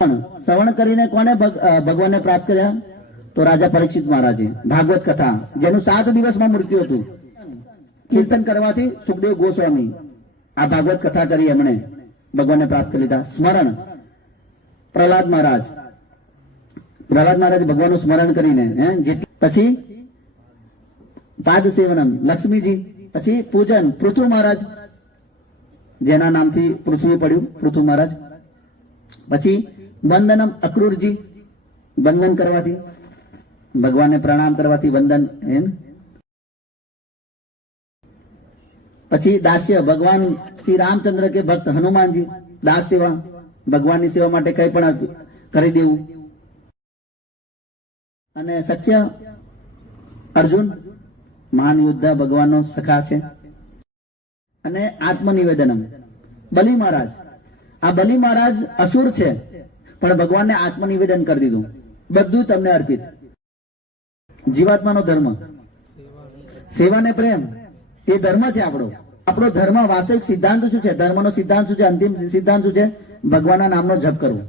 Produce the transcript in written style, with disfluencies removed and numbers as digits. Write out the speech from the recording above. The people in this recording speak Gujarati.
શ્રવણ કરીને કોને ભગવાનને પ્રાપ્ત કર્યા? તો રાજા પરીક્ષિત મહારાજે. ભાગવત કથા જેનું 7 દિવસમાં મૃત્યુ હતું, કીર્તન કરવાથી સુખદેવ ગોસ્વામી આ ભાગવત કથા કરી, એમણે ભગવાનને પ્રાપ્ત કરી લીધા. સ્મરણ પ્રહલાદ મહારાજ ભગવાનનું સ્મરણ કરીને પછી પાદ સેવનમ લક્ષ્મીજી, પછી પૂજન પૃથુ મહારાજ, જેના નામથી પૃથ્વી પડ્યું, પૃથુ મહારાજ. પછી વંદનમ અક્રૂરજી, વંદન કરવાથી, ભગવાનને પ્રણામ કરવાથી વંદન એમ. પછી દાસ્ય, ભગવાન શ્રી રામચંદ્ર કે ભક્ત હનુમાનજી, દાસ સેવા, ભગવાનની સેવા માટે કઈ પણ કરી દેવું. અને સત્ય અર્જુન, મહાન યોદ્ધા, ભગવાનનો સખા છે. અને આત્મનિવેદનમ બલિ મહારાજ, આ બલિ મહારાજ અસુર છે પણ ભગવાનને આત્મનિવેદન કરી દીધું, બધું તમને અર્પિત. જીવાત્માનો ધર્મ સેવા ને પ્રેમ, એ ધર્મ છે આપણો. આપણો ધર્મ વાસ્તવિક સિદ્ધાંત શું છે? ધર્મનો સિદ્ધાંત શું છે? અંતિમ સિદ્ધાંત શું છે? ભગવાનના નામનો જપ કરવો.